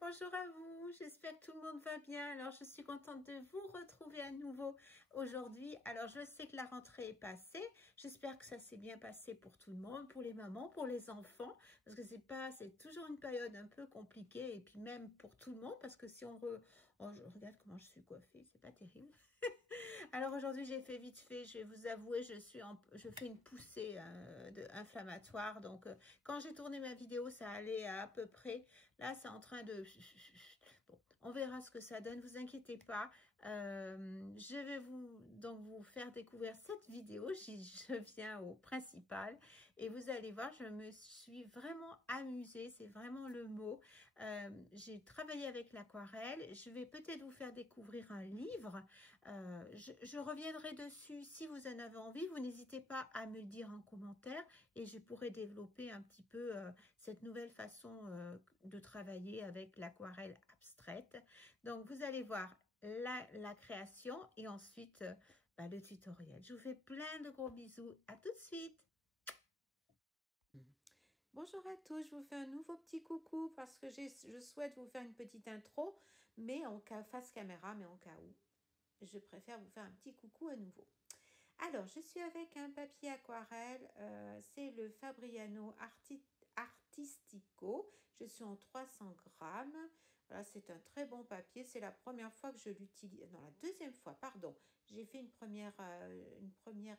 bonjour à vous, j'espère que tout le monde va bien. Alors je suis contente de vous retrouver à nouveau aujourd'hui. Alors je sais que la rentrée est passée, j'espère que ça s'est bien passé pour tout le monde, pour les mamans, pour les enfants, parce que c'est toujours une période un peu compliquée et puis même pour tout le monde, parce que si je regarde comment je suis coiffée, c'est pas terrible. Alors aujourd'hui j'ai fait vite fait, je vais vous avouer, je fais une poussée inflammatoire. Donc quand j'ai tourné ma vidéo, ça allait à peu près. Là c'est en train de... Bon, on verra ce que ça donne, vous inquiétez pas. Je vais vous faire découvrir cette vidéo. Je viens au principal et vous allez voir, je me suis vraiment amusée, c'est vraiment le mot. J'ai travaillé avec l'aquarelle, je vais peut-être vous faire découvrir un livre. Je reviendrai dessus si vous en avez envie. Vous n'hésitez pas à me le dire en commentaire et je pourrai développer un petit peu cette nouvelle façon de travailler avec l'aquarelle abstraite. Donc, vous allez voir la création et ensuite le tutoriel. Je vous fais plein de gros bisous. À tout de suite. Bonjour à tous, je vous fais un nouveau petit coucou parce que je souhaite vous faire une petite intro, mais en cas face caméra, mais en cas où. Je préfère vous faire un petit coucou à nouveau. Alors, je suis avec un papier aquarelle, c'est le Fabriano Artistico. Je suis en 300 grammes. Voilà, c'est un très bon papier. C'est la première fois que je l'utilise. Non, la deuxième fois, pardon. J'ai fait une première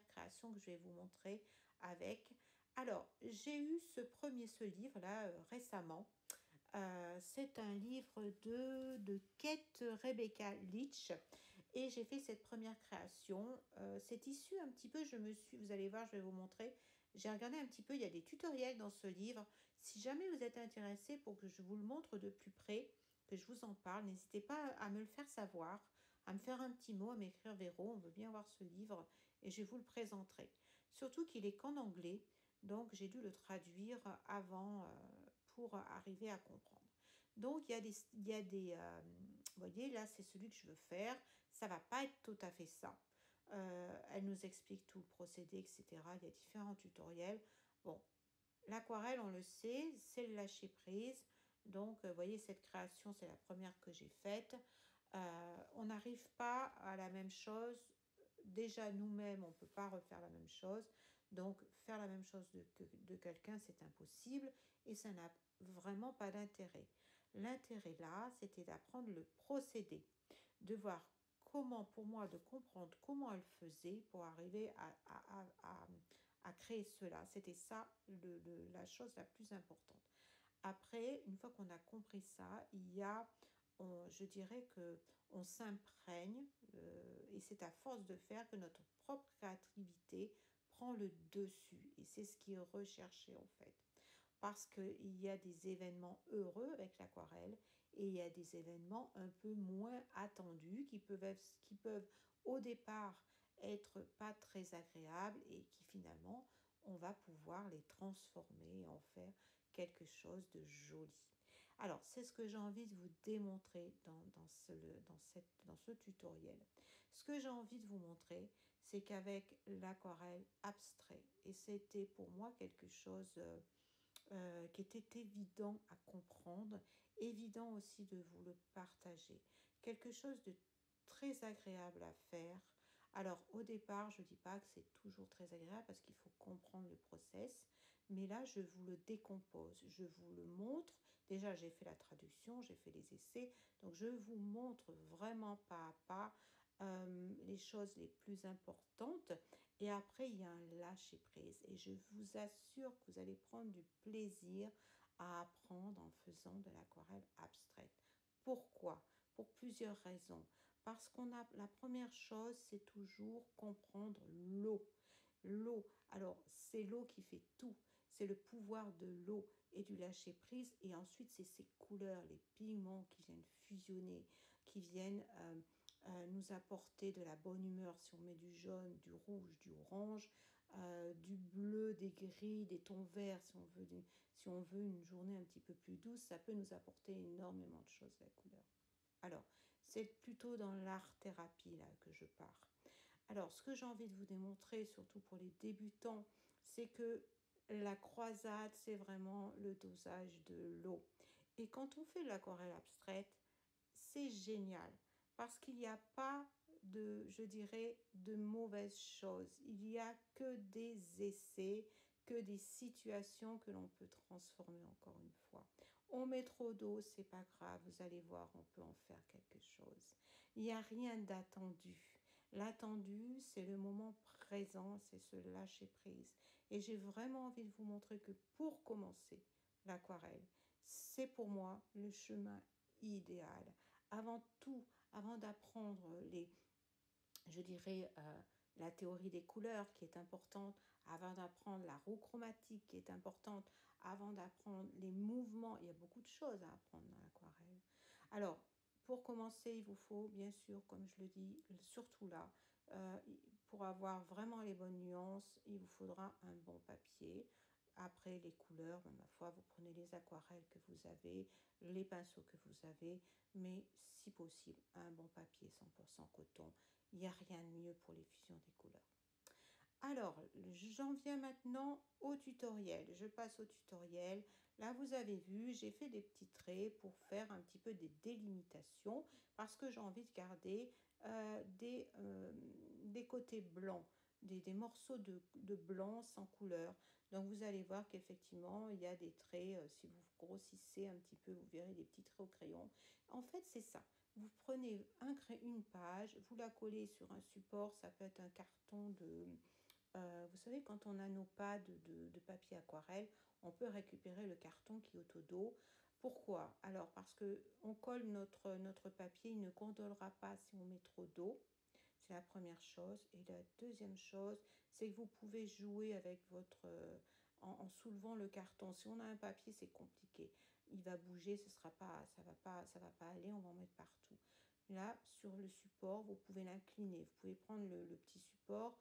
création que je vais vous montrer avec. Alors, j'ai eu ce livre-là récemment. C'est un livre de Kate Rebecca Leach et j'ai fait cette première création. C'est issu un petit peu, vous allez voir, je vais vous montrer. J'ai regardé un petit peu, il y a des tutoriels dans ce livre. Si jamais vous êtes intéressé pour que je vous le montre de plus près, que je vous en parle, n'hésitez pas à me le faire savoir, à me faire un petit mot, à m'écrire Véro, on veut bien voir ce livre et je vous le présenterai. Surtout qu'il est qu'en anglais, donc j'ai dû le traduire avant pour arriver à comprendre. Donc il y a des vous voyez là c'est celui que je veux faire, ça va pas être tout à fait ça. Elle nous explique tout le procédé, etc. Il y a différents tutoriels. Bon, l'aquarelle on le sait, c'est le lâcher prise. Donc vous voyez cette création c'est la première que j'ai faite. On n'arrive pas à la même chose. Déjà nous-mêmes on peut pas refaire la même chose. Donc faire la même chose de quelqu'un c'est impossible et ça n'a vraiment pas d'intérêt. L'intérêt là, c'était d'apprendre le procédé, de voir comment, pour moi, de comprendre comment elle faisait pour arriver à créer cela. C'était ça la chose la plus importante. Après, une fois qu'on a compris ça, je dirais que on s'imprègne et c'est à force de faire que notre propre créativité prend le dessus et c'est ce qui est recherché en fait. Parce qu'il y a des événements heureux avec l'aquarelle et il y a des événements un peu moins attendus qui peuvent au départ être pas très agréables et qui finalement on va pouvoir les transformer et en faire quelque chose de joli. Alors c'est ce que j'ai envie de vous démontrer dans ce tutoriel. Ce que j'ai envie de vous montrer, c'est qu'avec l'aquarelle abstrait, et c'était pour moi quelque chose qui était évident à comprendre, évident aussi de vous le partager. Quelque chose de très agréable à faire. Alors au départ, je ne dis pas que c'est toujours très agréable parce qu'il faut comprendre le process, mais là je vous le décompose, je vous le montre. Déjà j'ai fait la traduction, j'ai fait les essais, donc je vous montre vraiment pas à pas les choses les plus importantes et après il y a un lâcher prise et je vous assure que vous allez prendre du plaisir à apprendre en faisant de l'aquarelle abstraite. Pourquoi? Pour plusieurs raisons. Parce qu'on a la première chose, c'est toujours comprendre l'eau. L'eau, alors c'est l'eau qui fait tout, c'est le pouvoir de l'eau et du lâcher prise et ensuite c'est ces couleurs, les pigments qui viennent fusionner, qui viennent nous apporter de la bonne humeur si on met du jaune, du rouge, du orange, du bleu, des gris, des tons verts si on veut une journée un petit peu plus douce, ça peut nous apporter énormément de choses la couleur. Alors, c'est plutôt dans l'art-thérapie là que je pars. Alors, ce que j'ai envie de vous démontrer, surtout pour les débutants, c'est que la croisade, c'est vraiment le dosage de l'eau. Et quand on fait de l'aquarelle abstraite, c'est génial parce qu'il n'y a pas de, je dirais, de mauvaises choses. Il n'y a que des essais, que des situations que l'on peut transformer encore une fois. On met trop d'eau, c'est pas grave, vous allez voir, on peut en faire quelque chose. Il n'y a rien d'attendu. L'attendu, c'est le moment présent, c'est se lâcher prise. Et j'ai vraiment envie de vous montrer que pour commencer l'aquarelle, c'est pour moi le chemin idéal. Avant tout, avant d'apprendre je dirais, la théorie des couleurs qui est importante, avant d'apprendre la roue chromatique qui est importante, avant d'apprendre les mouvements, il y a beaucoup de choses à apprendre dans l'aquarelle. Alors, pour commencer, il vous faut, bien sûr, comme je le dis, surtout là, euh, pour avoir vraiment les bonnes nuances, il vous faudra un bon papier. Après, les couleurs, ma foi, vous prenez les aquarelles que vous avez, les pinceaux que vous avez, mais si possible, un bon papier 100% coton. Il n'y a rien de mieux pour les fusions des couleurs. Alors, j'en viens maintenant au tutoriel. Je passe au tutoriel. Là, vous avez vu, j'ai fait des petits traits pour faire un petit peu des délimitations parce que j'ai envie de garder des côtés blancs, des morceaux de blanc sans couleur. Donc, vous allez voir qu'effectivement, il y a des traits. Si vous grossissez un petit peu, vous verrez des petits traits au crayon. En fait, c'est ça. Vous prenez une page, vous la collez sur un support, ça peut être un carton vous savez, quand on a nos pads de papier aquarelle, on peut récupérer le carton qui est au dos. Pourquoi? Alors, parce que on colle notre papier, il ne gondolera pas si on met trop d'eau. C'est la première chose. Et la deuxième chose, c'est que vous pouvez jouer avec en soulevant le carton. Si on a un papier, c'est compliqué. Il va bouger, ça va pas aller, on va en mettre partout. Là, sur le support, vous pouvez l'incliner. Vous pouvez prendre le petit support,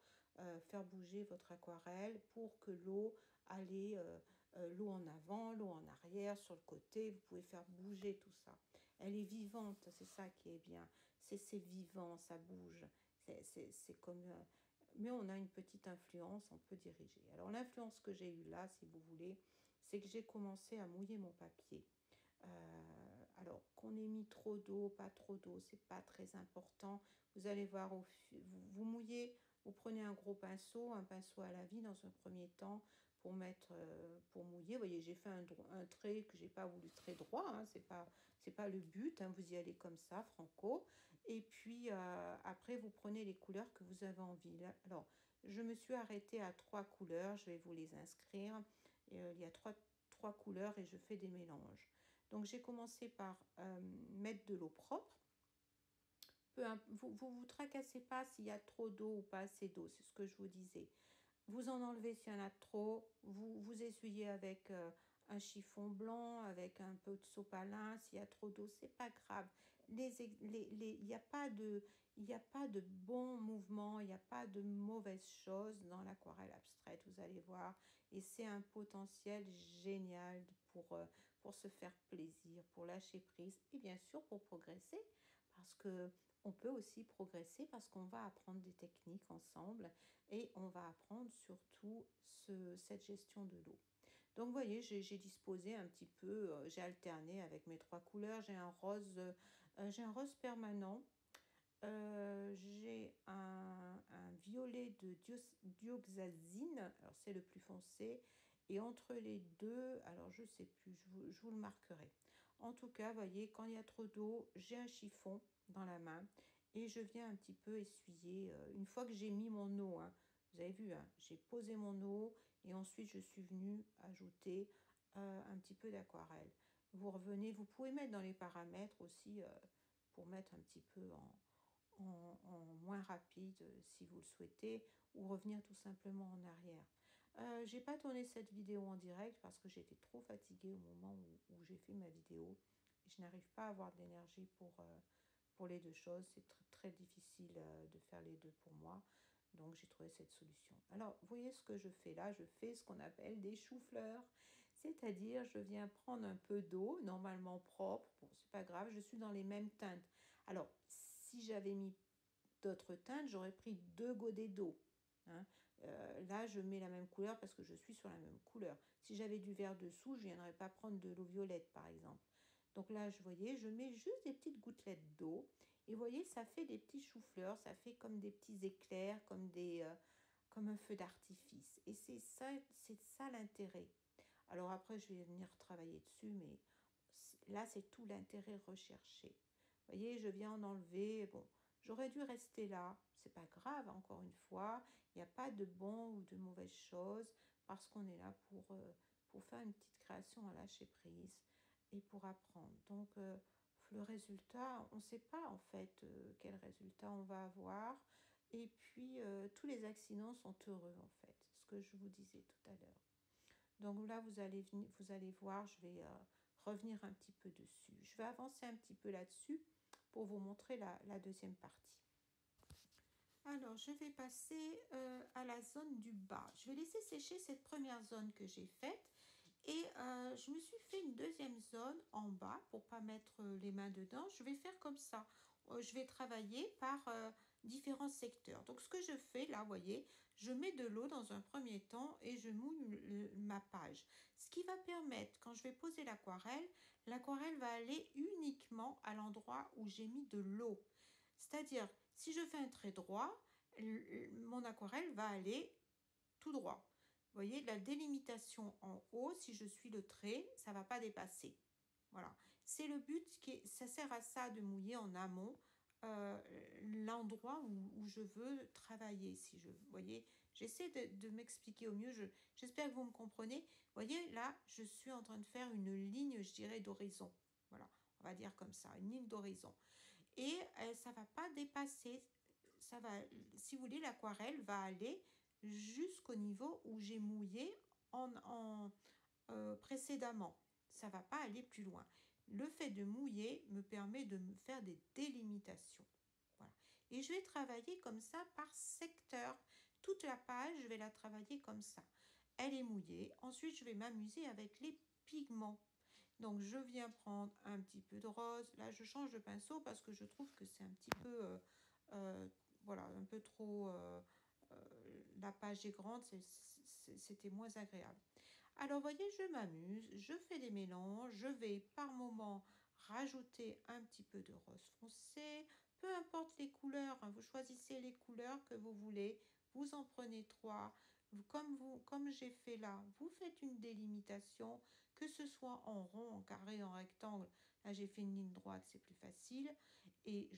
faire bouger votre aquarelle pour que l'eau en avant, l'eau en arrière, sur le côté, vous pouvez faire bouger tout ça. Elle est vivante, c'est ça qui est bien. C'est vivant, ça bouge. C'est comme... mais on a une petite influence, on peut diriger. Alors l'influence que j'ai eue là, si vous voulez, c'est que j'ai commencé à mouiller mon papier. Alors qu'on ait mis trop d'eau, pas trop d'eau, c'est pas très important. Vous allez voir, vous mouillez, vous prenez un gros pinceau, un pinceau à la vie dans un premier temps pour mouiller. Vous voyez, j'ai fait un trait que j'ai pas voulu très droit, hein, c'est pas le but, hein, vous y allez comme ça, franco. Et puis après, vous prenez les couleurs que vous avez envie. Alors, je me suis arrêtée à 3 couleurs, je vais vous les inscrire. Il y a trois couleurs et je fais des mélanges. Donc j'ai commencé par mettre de l'eau propre. Vous tracassez pas s'il y a trop d'eau ou pas assez d'eau, c'est ce que je vous disais. Vous en enlevez s'il y en a trop, vous essuyez avec un chiffon blanc, avec un peu de sopalin. S'il y a trop d'eau, c'est pas grave. Il n'y a pas de bon mouvement, il n'y a pas de mauvaise chose dans l'aquarelle abstraite, vous allez voir. Et c'est un potentiel génial pour se faire plaisir, pour lâcher prise et bien sûr pour progresser parce que on peut aussi progresser parce qu'on va apprendre des techniques ensemble et on va apprendre surtout cette gestion de l'eau. Donc vous voyez, j'ai disposé un petit peu, j'ai alterné avec mes 3 couleurs. J'ai un rose permanent, j'ai un violet de dioxazine, alors c'est le plus foncé, et entre les deux, alors je sais plus, je vous le marquerai. En tout cas, vous voyez, quand il y a trop d'eau, j'ai un chiffon dans la main et je viens un petit peu essuyer. Une fois que j'ai mis mon eau, hein, vous avez vu, hein, j'ai posé mon eau et ensuite je suis venue ajouter un petit peu d'aquarelle. Vous revenez, vous pouvez mettre dans les paramètres aussi pour mettre un petit peu en moins rapide si vous le souhaitez ou revenir tout simplement en arrière. J'ai pas tourné cette vidéo en direct parce que j'étais trop fatiguée au moment où j'ai fait ma vidéo et je n'arrive pas à avoir de l'énergie pour les deux choses. C'est très difficile de faire les deux pour moi. Donc j'ai trouvé cette solution. Alors, vous voyez ce que je fais là? Je fais ce qu'on appelle des choux-fleurs. C'est-à-dire, je viens prendre un peu d'eau, normalement propre. Bon, c'est pas grave, je suis dans les mêmes teintes. Alors, si j'avais mis d'autres teintes, j'aurais pris 2 godets d'eau. Hein. Là, je mets la même couleur parce que je suis sur la même couleur. Si j'avais du vert dessous, je ne viendrais pas prendre de l'eau violette, par exemple. Donc là, je voyais, je mets juste des petites gouttelettes d'eau. Et vous voyez, ça fait des petits choux-fleurs, ça fait comme des petits éclairs, comme un feu d'artifice. Et c'est ça l'intérêt. Alors après, je vais venir travailler dessus, mais là, c'est tout l'intérêt recherché. Vous voyez, je viens en enlever. Bon, j'aurais dû rester là. C'est pas grave, encore une fois. Il n'y a pas de bon ou de mauvaise chose parce qu'on est là pour faire une petite création à lâcher prise et pour apprendre. Donc, le résultat, on ne sait pas en fait quel résultat on va avoir. Et puis, tous les accidents sont heureux en fait, ce que je vous disais tout à l'heure. Donc là, vous allez voir, je vais revenir un petit peu dessus. Je vais avancer un petit peu là-dessus pour vous montrer la deuxième partie. Alors, je vais passer à la zone du bas. Je vais laisser sécher cette première zone que j'ai faite. Et je me suis fait une deuxième zone en bas pour pas mettre les mains dedans. Je vais faire comme ça. Je vais travailler par différents secteurs. Donc, ce que je fais là, vous voyez, je mets de l'eau dans un premier temps et je mouille ma page. Ce qui va permettre, quand je vais poser l'aquarelle va aller uniquement à l'endroit où j'ai mis de l'eau. C'est-à-dire, si je fais un trait droit, mon aquarelle va aller tout droit. Vous voyez, la délimitation en haut, si je suis le trait, ça ne va pas dépasser. Voilà. C'est le but, ça sert à ça de mouiller en amont l'endroit où je veux travailler. Vous voyez, j'essaie de m'expliquer au mieux. J'espère que vous me comprenez. Vous voyez, là, je suis en train de faire une ligne, je dirais, d'horizon. Voilà, on va dire comme ça, une ligne d'horizon. Et ça ne va pas dépasser. Ça va, si vous voulez, l'aquarelle va aller jusqu'au niveau où j'ai mouillé précédemment. Ça ne va pas aller plus loin. Le fait de mouiller me permet de me faire des délimitations. Voilà. Et je vais travailler comme ça par secteur. Toute la page, je vais la travailler comme ça. Elle est mouillée. Ensuite, je vais m'amuser avec les pigments. Donc, je viens prendre un petit peu de rose. Là, je change de pinceau parce que je trouve que c'est un petit peu... voilà, un peu trop... la page est grande, c'était moins agréable. Alors, voyez, je m'amuse, je fais des mélanges, je vais par moment rajouter un petit peu de rose foncé, peu importe les couleurs, hein, vous choisissez les couleurs que vous voulez, vous en prenez 3, comme j'ai fait là, vous faites une délimitation, que ce soit en rond, en carré, en rectangle. Là, j'ai fait une ligne droite, c'est plus facile, et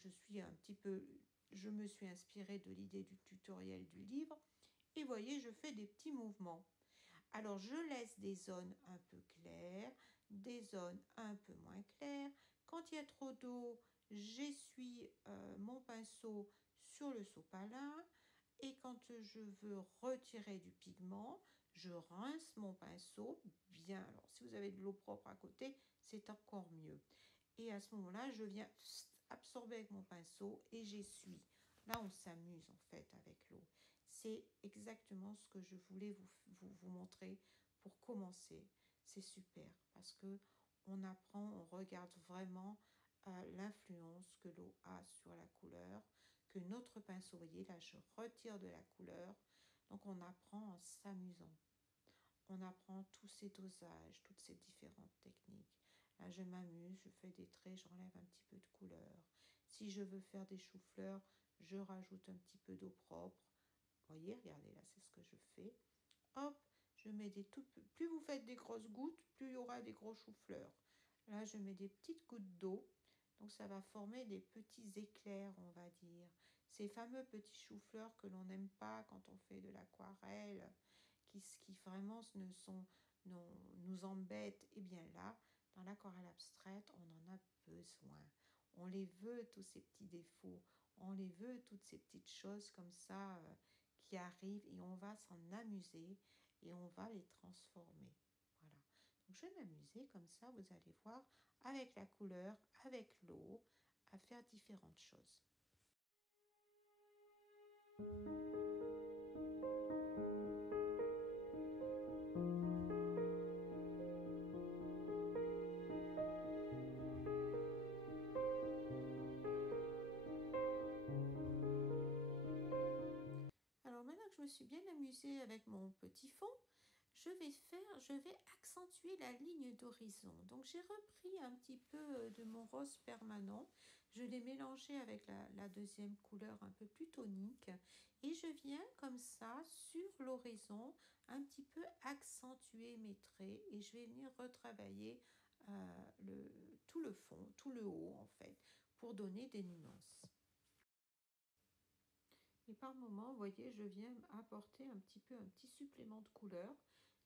je me suis inspirée de l'idée du tutoriel du livre, et voyez, je fais des petits mouvements. Alors, je laisse des zones un peu claires, des zones un peu moins claires. Quand il y a trop d'eau, j'essuie mon pinceau sur le sopalin. Et quand je veux retirer du pigment, je rince mon pinceau bien. Alors, si vous avez de l'eau propre à côté, c'est encore mieux. Et à ce moment-là, je viens absorber avec mon pinceau et j'essuie. Là, on s'amuse en fait avec l'eau. C'est exactement ce que je voulais vous montrer pour commencer. C'est super parce que on apprend, on regarde vraiment l'influence que l'eau a sur la couleur, que notre pinceau, vous voyez, là, je retire de la couleur. Donc, on apprend en s'amusant. On apprend tous ces dosages, toutes ces différentes techniques. Là, je m'amuse, je fais des traits, j'enlève un petit peu de couleur. Si je veux faire des choux-fleurs, je rajoute un petit peu d'eau propre. Vous voyez, regardez, là, c'est ce que je fais. Hop, je mets plus vous faites des grosses gouttes, plus il y aura des gros choux-fleurs. Là, je mets des petites gouttes d'eau. Donc, ça va former des petits éclairs, on va dire. Ces fameux petits choux-fleurs que l'on n'aime pas quand on fait de l'aquarelle, qui vraiment nous embêtent. Et bien là, dans l'aquarelle abstraite, on en a besoin. On les veut, tous ces petits défauts. On les veut, toutes ces petites choses comme ça qui arrivent et on va s'en amuser et on va les transformer. Voilà. Donc je vais m'amuser comme ça, vous allez voir, avec la couleur, avec l'eau, à faire différentes choses. Alors maintenant que je me suis bien amusée avec mon petit fond, je vais accentuer la ligne d'horizon. Donc j'ai repris un petit peu de mon rose permanent, je l'ai mélangé avec la deuxième couleur un peu plus tonique et je viens comme ça sur l'horizon un petit peu accentuer mes traits et je vais venir retravailler tout le fond, tout le haut en fait, pour donner des nuances. Et par moment, vous voyez, je viens apporter un petit supplément de couleur.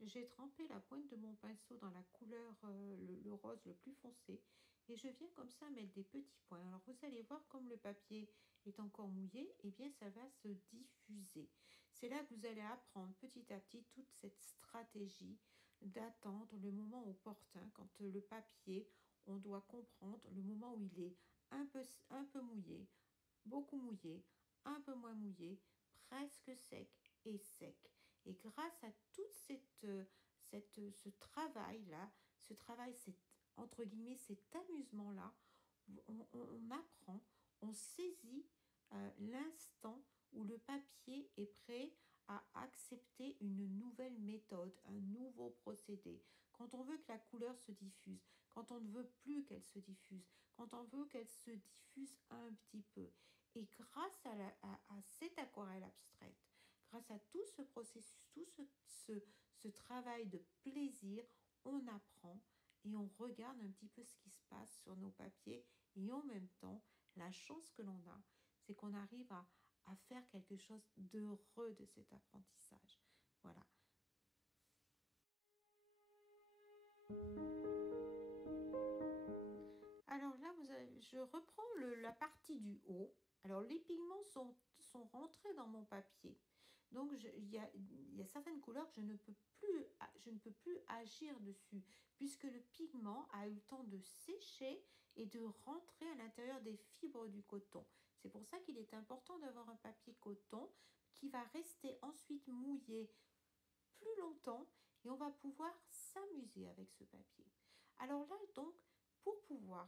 J'ai trempé la pointe de mon pinceau dans la couleur, le rose le plus foncé. Et je viens comme ça mettre des petits points. Alors vous allez voir, comme le papier est encore mouillé, et bien ça va se diffuser. C'est là que vous allez apprendre petit à petit toute cette stratégie d'attendre le moment opportun. Quand le papier, on doit comprendre le moment où il est un peu mouillé, beaucoup mouillé, un peu moins mouillé, presque sec et sec. Et grâce à tout ce travail-là, entre guillemets, cet amusement-là, on apprend, on saisit l'instant où le papier est prêt à accepter une nouvelle méthode, un nouveau procédé. Quand on veut que la couleur se diffuse, quand on ne veut plus qu'elle se diffuse, quand on veut qu'elle se diffuse un petit peu. Et grâce à cette aquarelle abstraite, grâce à tout ce processus, ce travail de plaisir, on apprend et on regarde un petit peu ce qui se passe sur nos papiers. Et en même temps, la chance que l'on a, c'est qu'on arrive à faire quelque chose d'heureux de cet apprentissage. Voilà. Alors là, je reprends la partie du haut. Alors les pigments sont rentrés dans mon papier. Donc il y a certaines couleurs que je ne peux plus agir dessus, puisque le pigment a eu le temps de sécher et de rentrer à l'intérieur des fibres du coton. C'est pour ça qu'il est important d'avoir un papier coton qui va rester ensuite mouillé plus longtemps et on va pouvoir s'amuser avec ce papier. Alors là, donc, pour pouvoir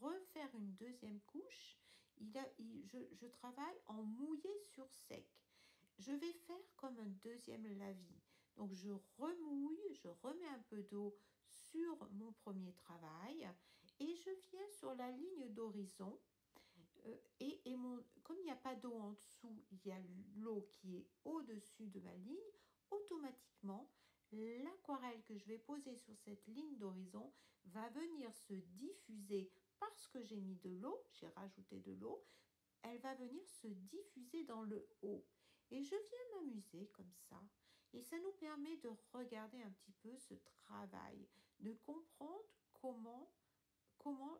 refaire une deuxième couche, je travaille en mouillé sur sec. Je vais faire comme un deuxième lavis. Donc, je remouille, je remets un peu d'eau sur mon premier travail et je viens sur la ligne d'horizon. Comme il n'y a pas d'eau en dessous, il y a l'eau qui est au-dessus de ma ligne, automatiquement, l'aquarelle que je vais poser sur cette ligne d'horizon va venir se diffuser parce que j'ai mis de l'eau, j'ai rajouté de l'eau, elle va venir se diffuser dans le haut. Et je viens m'amuser comme ça. Et ça nous permet de regarder un petit peu ce travail, de comprendre comment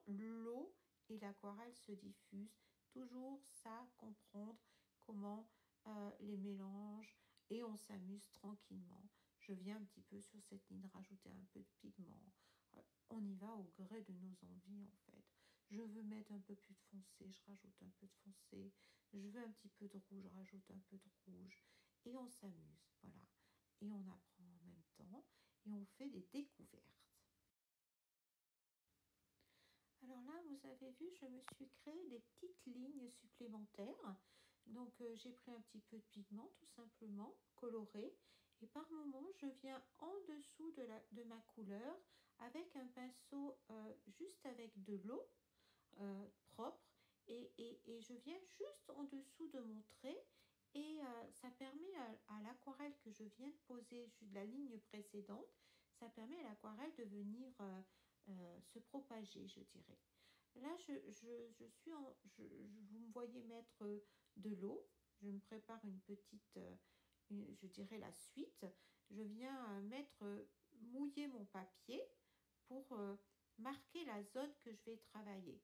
l'eau et l'aquarelle se diffusent. Toujours ça, comprendre comment les mélanges et on s'amuse tranquillement. Je viens un petit peu sur cette ligne rajouter un peu de pigment. On y va au gré de nos envies en fait. Je veux mettre un peu plus de foncé, je rajoute un peu de foncé. Je veux un petit peu de rouge, je rajoute un peu de rouge. Et on s'amuse, voilà. Et on apprend en même temps et on fait des découvertes. Alors là, vous avez vu, je me suis créé des petites lignes supplémentaires. Donc j'ai pris un petit peu de pigment tout simplement, coloré. Et par moment, je viens en dessous de ma couleur avec un pinceau juste avec de l'eau propre. Et je viens juste en dessous de mon trait. Et ça permet à l'aquarelle que je viens de poser de la ligne précédente, ça permet à l'aquarelle de venir se propager, je dirais. Là, vous me voyez mettre de l'eau. Je me prépare une petite, je dirais la suite. Je viens mouiller mon papier pour marquer la zone que je vais travailler.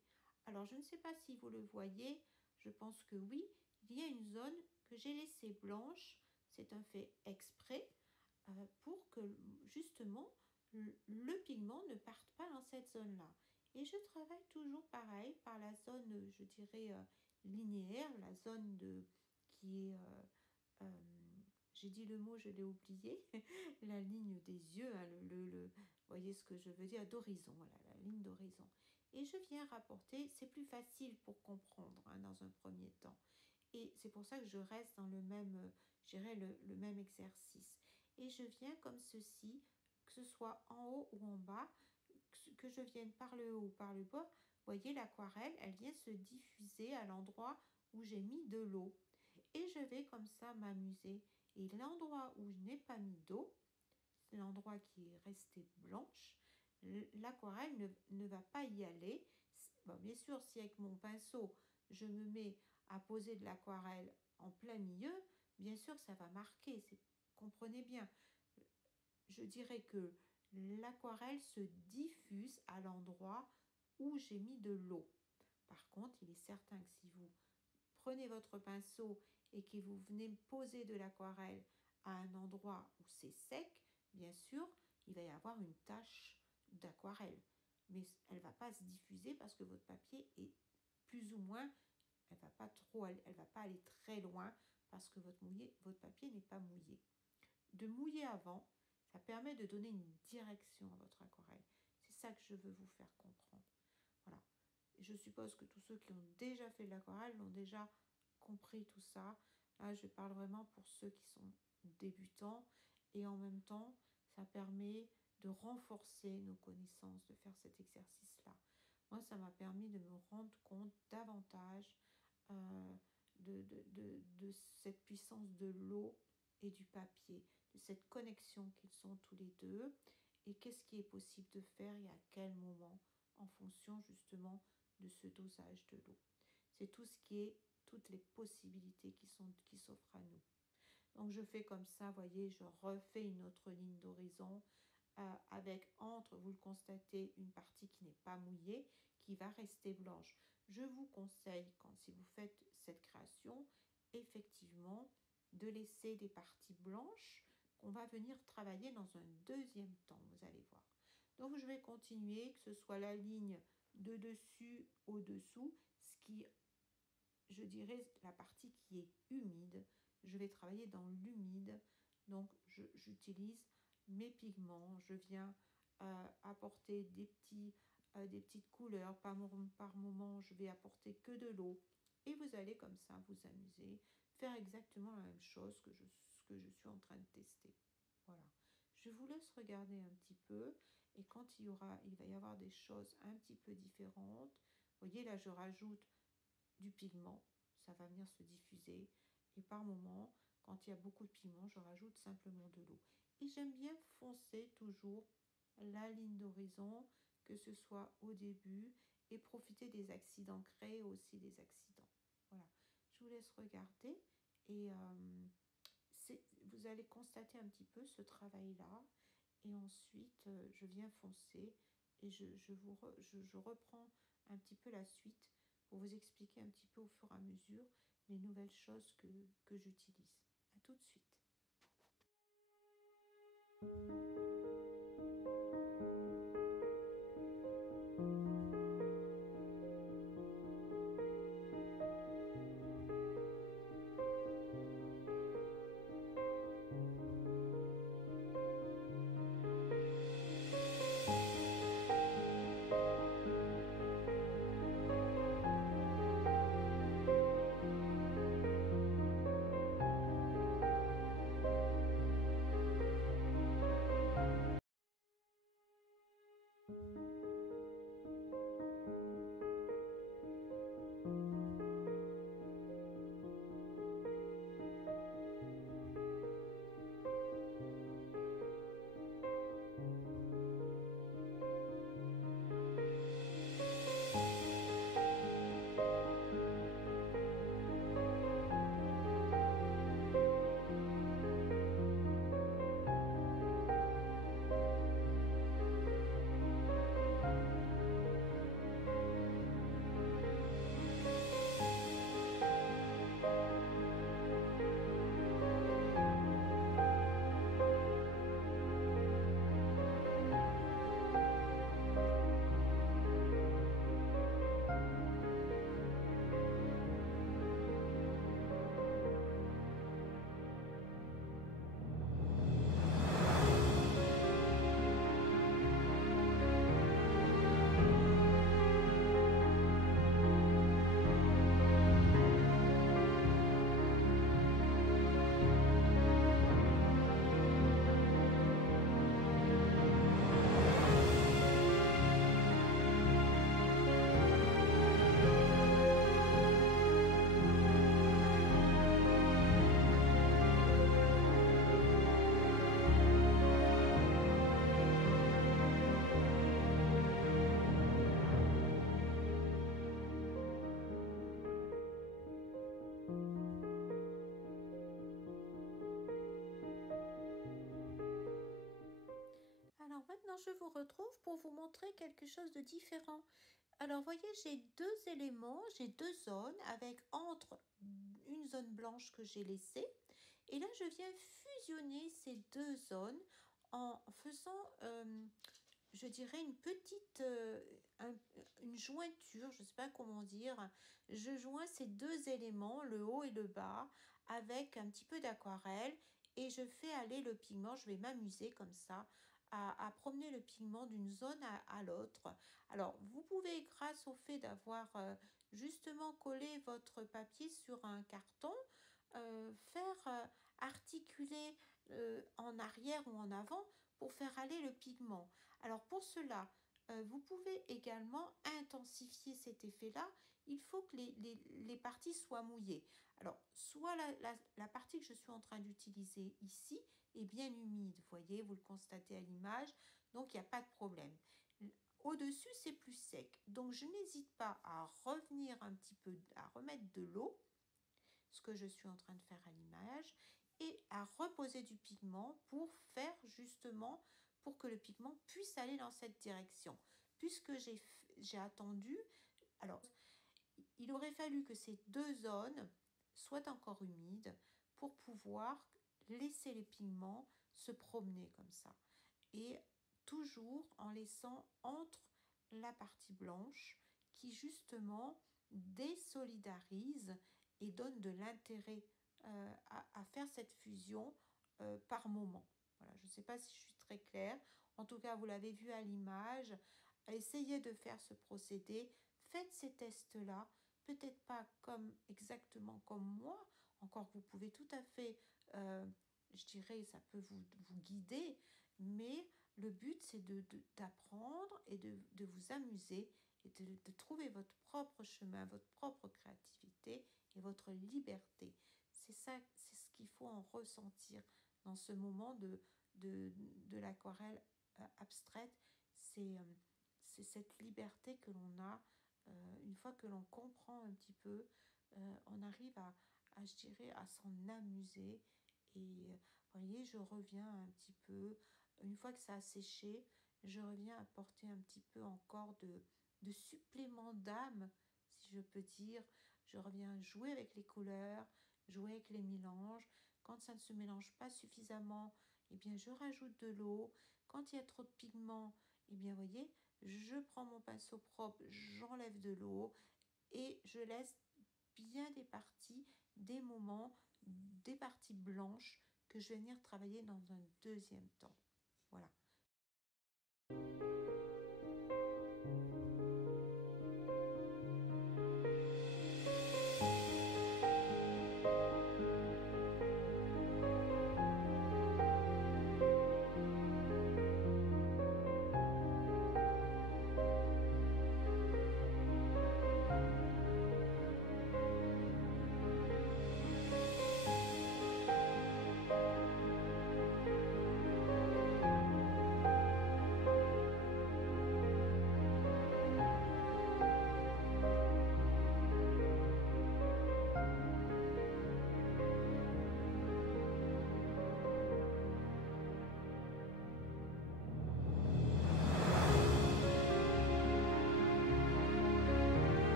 Alors, je ne sais pas si vous le voyez, je pense que oui. Il y a une zone que j'ai laissée blanche. C'est un fait exprès pour que justement le pigment ne parte pas dans cette zone-là. Et je travaille toujours pareil par la zone, je dirais, linéaire, la zone qui est... j'ai dit le mot, je l'ai oublié, la ligne des yeux, hein, vous voyez ce que je veux dire, d'horizon, voilà, la ligne d'horizon. Et je viens rapporter, c'est plus facile pour comprendre hein, dans un premier temps. Et c'est pour ça que je reste dans le même, je dirais le même exercice. et je viens comme ceci, que ce soit en haut ou en bas, que je vienne par le haut ou par le bas. Vous voyez, l'aquarelle, elle vient se diffuser à l'endroit où j'ai mis de l'eau. Et je vais comme ça m'amuser. Et l'endroit où je n'ai pas mis d'eau, c'est l'endroit qui est resté blanche, l'aquarelle ne va pas y aller. Bon, bien sûr, si avec mon pinceau, je me mets à poser de l'aquarelle en plein milieu, bien sûr, ça va marquer. Comprenez bien. Je dirais que l'aquarelle se diffuse à l'endroit où j'ai mis de l'eau. Par contre, il est certain que si vous prenez votre pinceau et que vous venez poser de l'aquarelle à un endroit où c'est sec, bien sûr, il va y avoir une tache d'aquarelle. Mais elle ne va pas se diffuser parce que votre papier est plus ou moins, elle ne va pas aller très loin parce que votre papier n'est pas mouillé. De mouiller avant, ça permet de donner une direction à votre aquarelle. C'est ça que je veux vous faire comprendre. Voilà. Et je suppose que tous ceux qui ont déjà fait de l'aquarelle l'ont déjà compris tout ça. Là, je parle vraiment pour ceux qui sont débutants. Et en même temps, ça permet de renforcer nos connaissances, de faire cet exercice-là. Moi, ça m'a permis de me rendre compte davantage de cette puissance de l'eau et du papier, de cette connexion qu'ils sont tous les deux, et qu'est-ce qui est possible de faire et à quel moment, en fonction justement de ce dosage de l'eau. C'est tout ce qui est, toutes les possibilités qui s'offrent à nous. Donc je fais comme ça, voyez, je refais une autre ligne d'horizon avec entre, vous le constatez, une partie qui n'est pas mouillée, qui va rester blanche. Je vous conseille, si vous faites cette création, effectivement, de laisser des parties blanches qu'on va venir travailler dans un deuxième temps, vous allez voir. Donc je vais continuer, que ce soit la ligne de dessus au dessous, ce qui, je dirais, la partie qui est humide. Je vais travailler dans l'humide, donc j'utilise mes pigments, je viens apporter des petites couleurs, par moment je vais apporter que de l'eau, et vous allez comme ça vous amuser, faire exactement la même chose que je suis en train de tester. Voilà, je vous laisse regarder un petit peu, et quand il va y avoir des choses un petit peu différentes, vous voyez là je rajoute du pigment, ça va venir se diffuser, et par moment, quand il y a beaucoup de pigment, je rajoute simplement de l'eau. Et j'aime bien foncer toujours la ligne d'horizon, que ce soit au début, et profiter des accidents, créer aussi des accidents. Voilà, je vous laisse regarder, et vous allez constater un petit peu ce travail-là, et ensuite je viens foncer, et je reprends un petit peu la suite pour vous expliquer un petit peu au fur et à mesure les nouvelles choses que j'utilise. À tout de suite. je vous retrouve pour vous montrer quelque chose de différent. Alors, voyez, j'ai deux éléments, j'ai deux zones avec entre une zone blanche que j'ai laissée. Et là, je viens fusionner ces deux zones en faisant, je dirais, une petite une jointure, je ne sais pas comment dire. Je joins ces deux éléments, le haut et le bas, avec un petit peu d'aquarelle et je fais aller le pigment. Je vais m'amuser comme ça à promener le pigment d'une zone à l'autre. Alors, vous pouvez, grâce au fait d'avoir justement collé votre papier sur un carton, faire articuler en arrière ou en avant pour faire aller le pigment. Alors pour cela, vous pouvez également intensifier cet effet-là. Il faut que les parties soient mouillées. Alors, soit la partie que je suis en train d'utiliser ici est bien humide, vous voyez, vous le constatez à l'image, donc il n'y a pas de problème. Au-dessus, c'est plus sec. Donc, je n'hésite pas à revenir un petit peu, à remettre de l'eau, ce que je suis en train de faire à l'image, et à reposer du pigment pour faire justement, pour que le pigment puisse aller dans cette direction. Puisque j'ai attendu, alors il aurait fallu que ces deux zones soient encore humides pour pouvoir laisser les pigments se promener comme ça. Et toujours en laissant entre la partie blanche qui justement désolidarise et donne de l'intérêt à faire cette fusion par moment. Voilà, je ne sais pas si je suis très claire. En tout cas, vous l'avez vu à l'image. Essayez de faire ce procédé. Faites ces tests-là. Peut-être pas exactement comme moi. Encore que vous pouvez tout à fait, je dirais, ça peut vous guider. Mais le but, c'est d'apprendre et de vous amuser et de trouver votre propre chemin, votre propre créativité et votre liberté. C'est ça, c'est ce qu'il faut en ressentir dans ce moment de l'aquarelle abstraite. C'est cette liberté que l'on a une fois que l'on comprend un petit peu. On arrive je dirais, à s'en amuser. Et vous voyez, je reviens un petit peu, une fois que ça a séché, je reviens apporter un petit peu encore de supplément d'âme, si je peux dire. Je reviens jouer avec les couleurs, jouer avec les mélanges. Quand ça ne se mélange pas suffisamment, eh bien, je rajoute de l'eau. Quand il y a trop de pigments, eh bien, vous voyez, je prends mon pinceau propre, j'enlève de l'eau et je laisse bien des moments, des parties blanches que je vais venir travailler dans un deuxième temps. Voilà.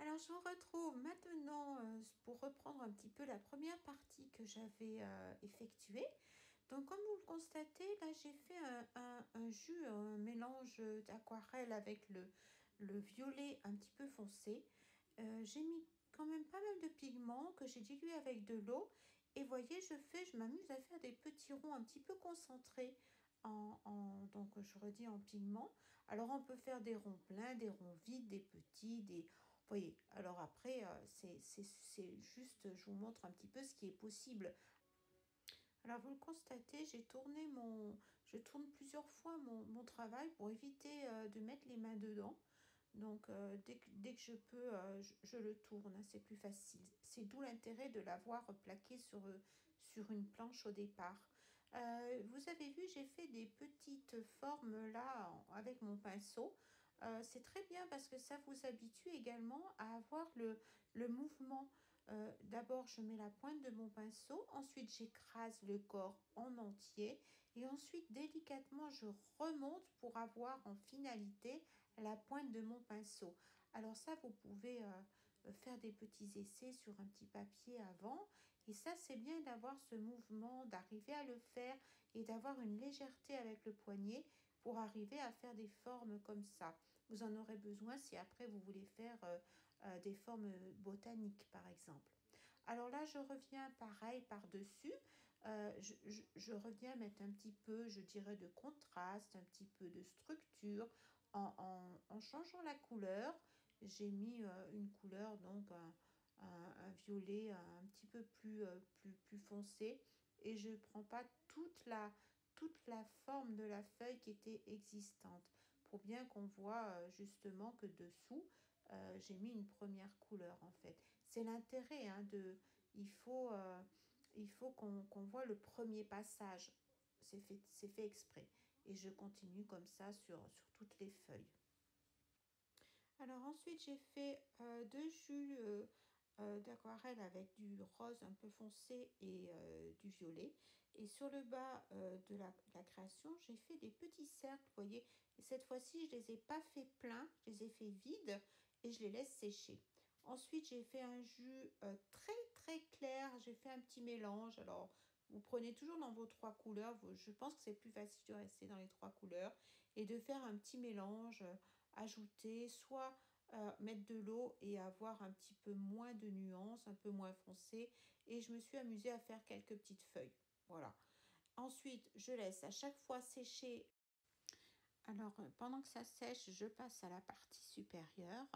Alors, je vous retrouve maintenant pour reprendre un petit peu la première partie que j'avais effectuée. Donc, comme vous le constatez, là, j'ai fait un jus, un mélange d'aquarelle avec le violet un petit peu foncé. J'ai mis quand même pas mal de pigments que j'ai dilué avec de l'eau. Et voyez, je m'amuse à faire des petits ronds un petit peu concentrés donc je redis en pigment. Alors, on peut faire des ronds pleins, des ronds vides, des petits, vous voyez, alors après, c'est juste, je vous montre un petit peu ce qui est possible. Alors vous le constatez, je tourne plusieurs fois mon travail pour éviter de mettre les mains dedans. Donc dès que je peux, je le tourne, hein, c'est plus facile. C'est d'où l'intérêt de l'avoir plaqué sur une planche au départ. Vous avez vu, j'ai fait des petites formes là avec mon pinceau. C'est très bien parce que ça vous habitue également à avoir le mouvement. D'abord, je mets la pointe de mon pinceau, ensuite j'écrase le corps en entier et ensuite délicatement je remonte pour avoir en finalité la pointe de mon pinceau. Alors ça, vous pouvez faire des petits essais sur un petit papier avant. Et ça, c'est bien d'avoir ce mouvement, d'arriver à le faire et d'avoir une légèreté avec le poignet pour arriver à faire des formes comme ça. Vous en aurez besoin si après vous voulez faire des formes botaniques, par exemple. Alors là, je reviens pareil par-dessus. Je reviens mettre un petit peu, je dirais, de contraste, un petit peu de structure en changeant la couleur. J'ai mis une couleur, donc un violet un petit peu plus foncé. Et je ne prends pas toute la forme de la feuille qui était existante. Pour bien qu'on voit justement que dessous, j'ai mis une première couleur en fait. C'est l'intérêt hein, de... Il faut, euh, il faut qu'on voit le premier passage. C'est fait exprès. Et je continue comme ça sur toutes les feuilles. Alors ensuite, j'ai fait deux jus d'aquarelle avec du rose un peu foncé et du violet. Et sur le bas de la création, j'ai fait des petits cercles, vous voyez. Et cette fois-ci, je ne les ai pas fait pleins, je les ai fait vides et je les laisse sécher. Ensuite, j'ai fait un jus très très clair. J'ai fait un petit mélange. Alors, vous prenez toujours dans vos trois couleurs. Je pense que c'est plus facile de rester dans les trois couleurs et de faire un petit mélange ajouter, soit mettre de l'eau et avoir un petit peu moins de nuances, un peu moins foncé. Et je me suis amusée à faire quelques petites feuilles. Voilà. Ensuite, je laisse à chaque fois sécher. Alors, pendant que ça sèche, je passe à la partie supérieure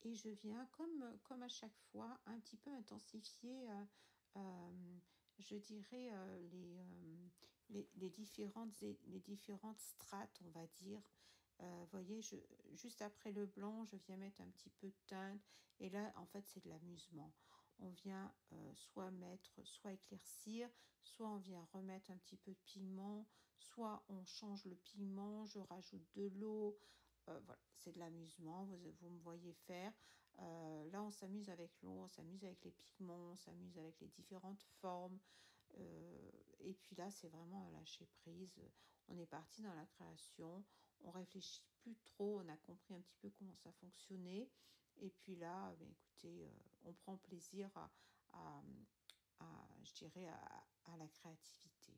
et je viens, comme à chaque fois, un petit peu intensifier, euh, je dirais, les différentes strates, on va dire. Voyez, juste après le blanc, je viens mettre un petit peu de teinte. Et là, en fait, c'est de l'amusement. On vient soit éclaircir, soit on vient remettre un petit peu de pigment, soit on change le pigment, je rajoute de l'eau. Voilà, c'est de l'amusement, vous me voyez faire. Là, on s'amuse avec l'eau, on s'amuse avec les pigments, on s'amuse avec les différentes formes. Et puis là, c'est vraiment à lâcher prise. On est parti dans la création, on réfléchit plus trop, on a compris un petit peu comment ça fonctionnait. Et puis là, ben, écoutez, on prend plaisir à, je dirais, à la créativité.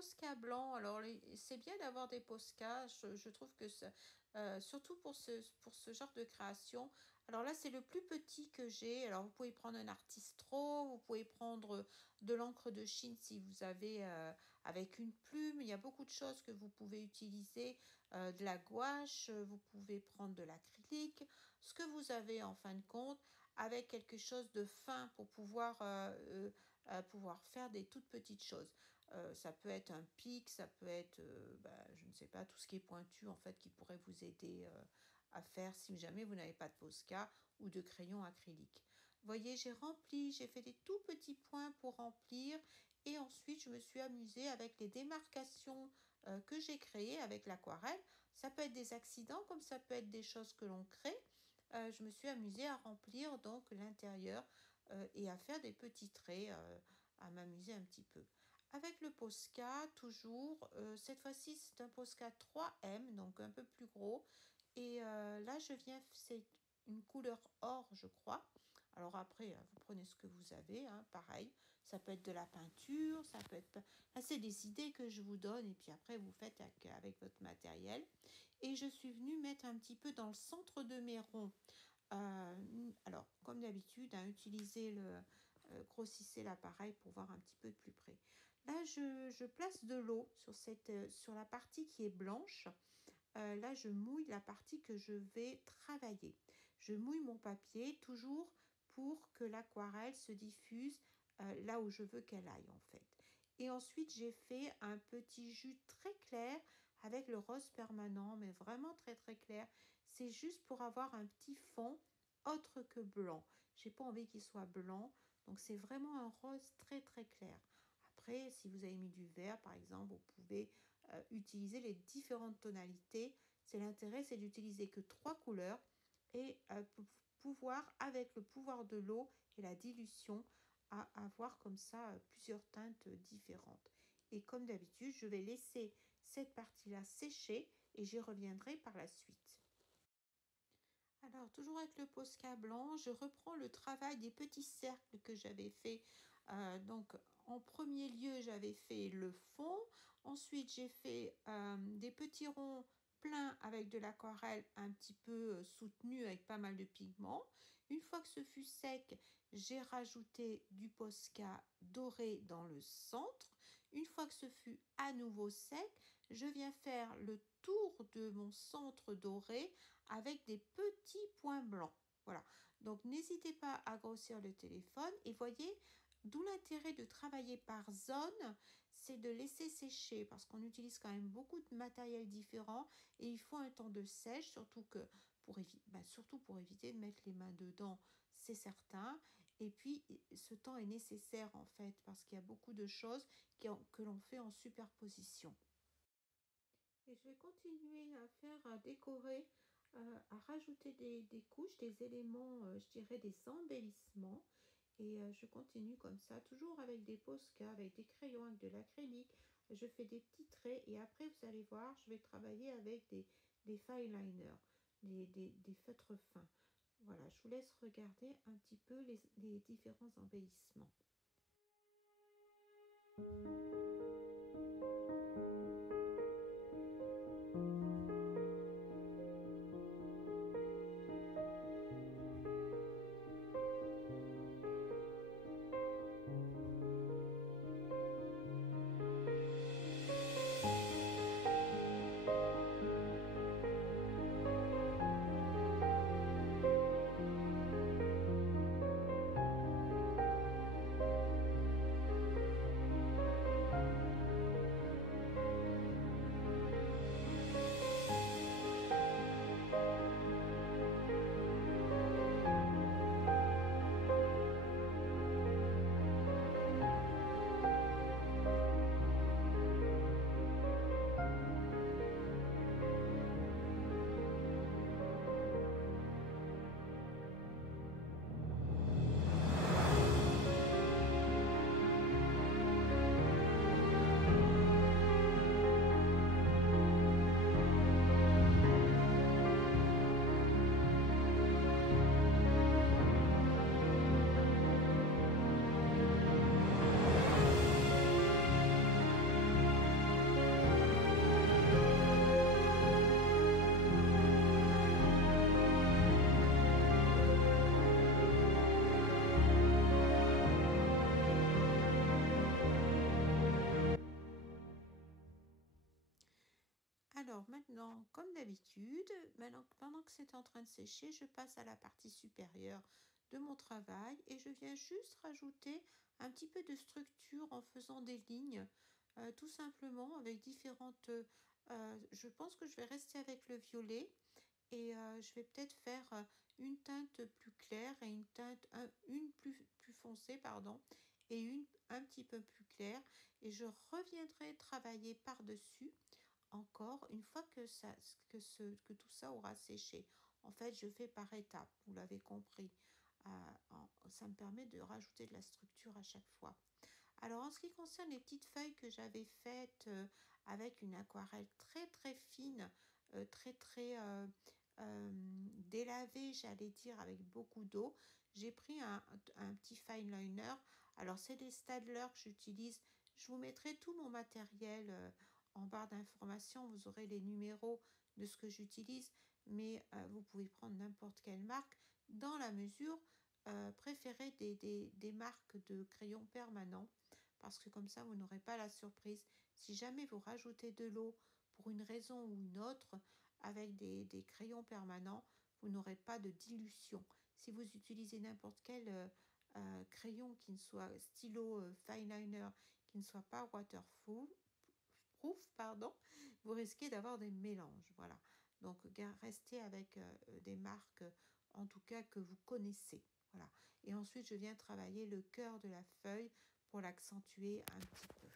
Posca blancs, alors c'est bien d'avoir des Posca, je trouve que ça, surtout pour ce genre de création. Alors là, c'est le plus petit que j'ai. Alors vous pouvez prendre un artistro, vous pouvez prendre de l'encre de Chine si vous avez avec une plume. Il y a beaucoup de choses que vous pouvez utiliser, de la gouache, vous pouvez prendre de l'acrylique, ce que vous avez en fin de compte, avec quelque chose de fin pour pouvoir faire des toutes petites choses. Ça peut être un pic, ça peut être, je ne sais pas, tout ce qui est pointu en fait qui pourrait vous aider à faire si jamais vous n'avez pas de Posca ou de crayon acrylique. Vous voyez, j'ai rempli, j'ai fait des tout petits points pour remplir et ensuite je me suis amusée avec les démarcations que j'ai créées avec l'aquarelle. Ça peut être des accidents comme ça peut être des choses que l'on crée. Je me suis amusée à remplir donc l'intérieur et à faire des petits traits, à m'amuser un petit peu. Avec le Posca, toujours, cette fois-ci c'est un Posca 3M, donc un peu plus gros. Et là, c'est une couleur or, je crois. Alors après, vous prenez ce que vous avez, hein, pareil. Ça peut être de la peinture, ça peut être... Là, c'est des idées que je vous donne et puis après, vous faites avec votre matériel. Et je suis venue mettre un petit peu dans le centre de mes ronds. Alors, comme d'habitude, hein, grossissez l'appareil pour voir un petit peu de plus près. Là, je place de l'eau sur la partie qui est blanche. Là, je mouille la partie que je vais travailler. Je mouille mon papier toujours pour que l'aquarelle se diffuse là où je veux qu'elle aille en fait. Et ensuite, j'ai fait un petit jus très clair avec le rose permanent, mais vraiment très très clair. C'est juste pour avoir un petit fond autre que blanc. J'ai pas envie qu'il soit blanc, donc c'est vraiment un rose très très clair. Après, si vous avez mis du vert, par exemple, vous pouvez utiliser les différentes tonalités. C'est l'intérêt, c'est d'utiliser que 3 couleurs et pouvoir, avec le pouvoir de l'eau et la dilution, à avoir comme ça plusieurs teintes différentes. Et comme d'habitude, je vais laisser cette partie-là sécher et j'y reviendrai par la suite. Alors, toujours avec le Posca blanc, je reprends le travail des petits cercles que j'avais fait. Donc, en premier lieu, j'avais fait le fond. Ensuite, j'ai fait des petits ronds pleins avec de l'aquarelle un petit peu soutenue avec pas mal de pigments. Une fois que ce fut sec, j'ai rajouté du Posca doré dans le centre. Une fois que ce fut à nouveau sec, je viens faire le tour de mon centre doré avec des petits points blancs. Voilà. Donc, n'hésitez pas à grossir le téléphone. Et voyez, d'où l'intérêt de travailler par zone, c'est de laisser sécher parce qu'on utilise quand même beaucoup de matériel différent et il faut un temps de sèche, surtout pour éviter de mettre les mains dedans, c'est certain. Et puis, ce temps est nécessaire en fait parce qu'il y a beaucoup de choses que l'on fait en superposition. Et je vais continuer à décorer, à rajouter des couches, des éléments, je dirais des embellissements. Et je continue comme ça, toujours avec des Posca, avec des crayons, avec de l'acrylique. Je fais des petits traits et après, vous allez voir, je vais travailler avec des fine liners, des feutres fins. Voilà, je vous laisse regarder un petit peu les différents embellissements. Alors maintenant, comme d'habitude, maintenant, pendant que c'est en train de sécher, je passe à la partie supérieure de mon travail et je viens juste rajouter un petit peu de structure en faisant des lignes, tout simplement avec différentes... je pense que je vais rester avec le violet et je vais peut-être faire une teinte plus claire et une plus foncée, pardon, et une un petit peu plus claire. Et je reviendrai travailler par-dessus encore une fois que tout ça aura séché. En fait, je fais par étapes, vous l'avez compris. Ça me permet de rajouter de la structure à chaque fois. Alors, en ce qui concerne les petites feuilles que j'avais faites avec une aquarelle très très fine, très très délavée, j'allais dire, avec beaucoup d'eau, j'ai pris un petit fine liner. Alors, c'est des Staedtler que j'utilise. Je vous mettrai tout mon matériel en barre d'informations. Vous aurez les numéros de ce que j'utilise, mais vous pouvez prendre n'importe quelle marque dans la mesure préférée des marques de crayons permanents parce que comme ça, vous n'aurez pas la surprise. Si jamais vous rajoutez de l'eau pour une raison ou une autre avec des crayons permanents, vous n'aurez pas de dilution. Si vous utilisez n'importe quel crayon qui ne soit stylo fine liner, qui ne soit pas waterproof, pardon, vous risquez d'avoir des mélanges. Voilà. Donc, restez avec des marques, en tout cas, que vous connaissez. Voilà. Et ensuite, je viens travailler le cœur de la feuille pour l'accentuer un petit peu.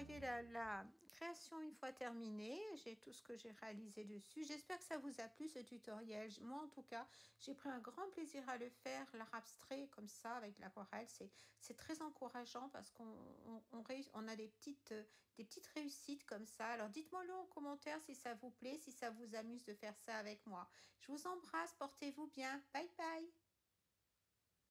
envoyer la création une fois terminée. J'ai tout ce que j'ai réalisé dessus. J'espère que ça vous a plu ce tutoriel. Moi, en tout cas, j'ai pris un grand plaisir à le faire. L'art abstrait comme ça avec l'aquarelle, c'est très encourageant parce on a des petites réussites comme ça. Alors dites-moi le en commentaire si ça vous plaît, si ça vous amuse de faire ça avec moi. Je vous embrasse, portez-vous bien. Bye bye.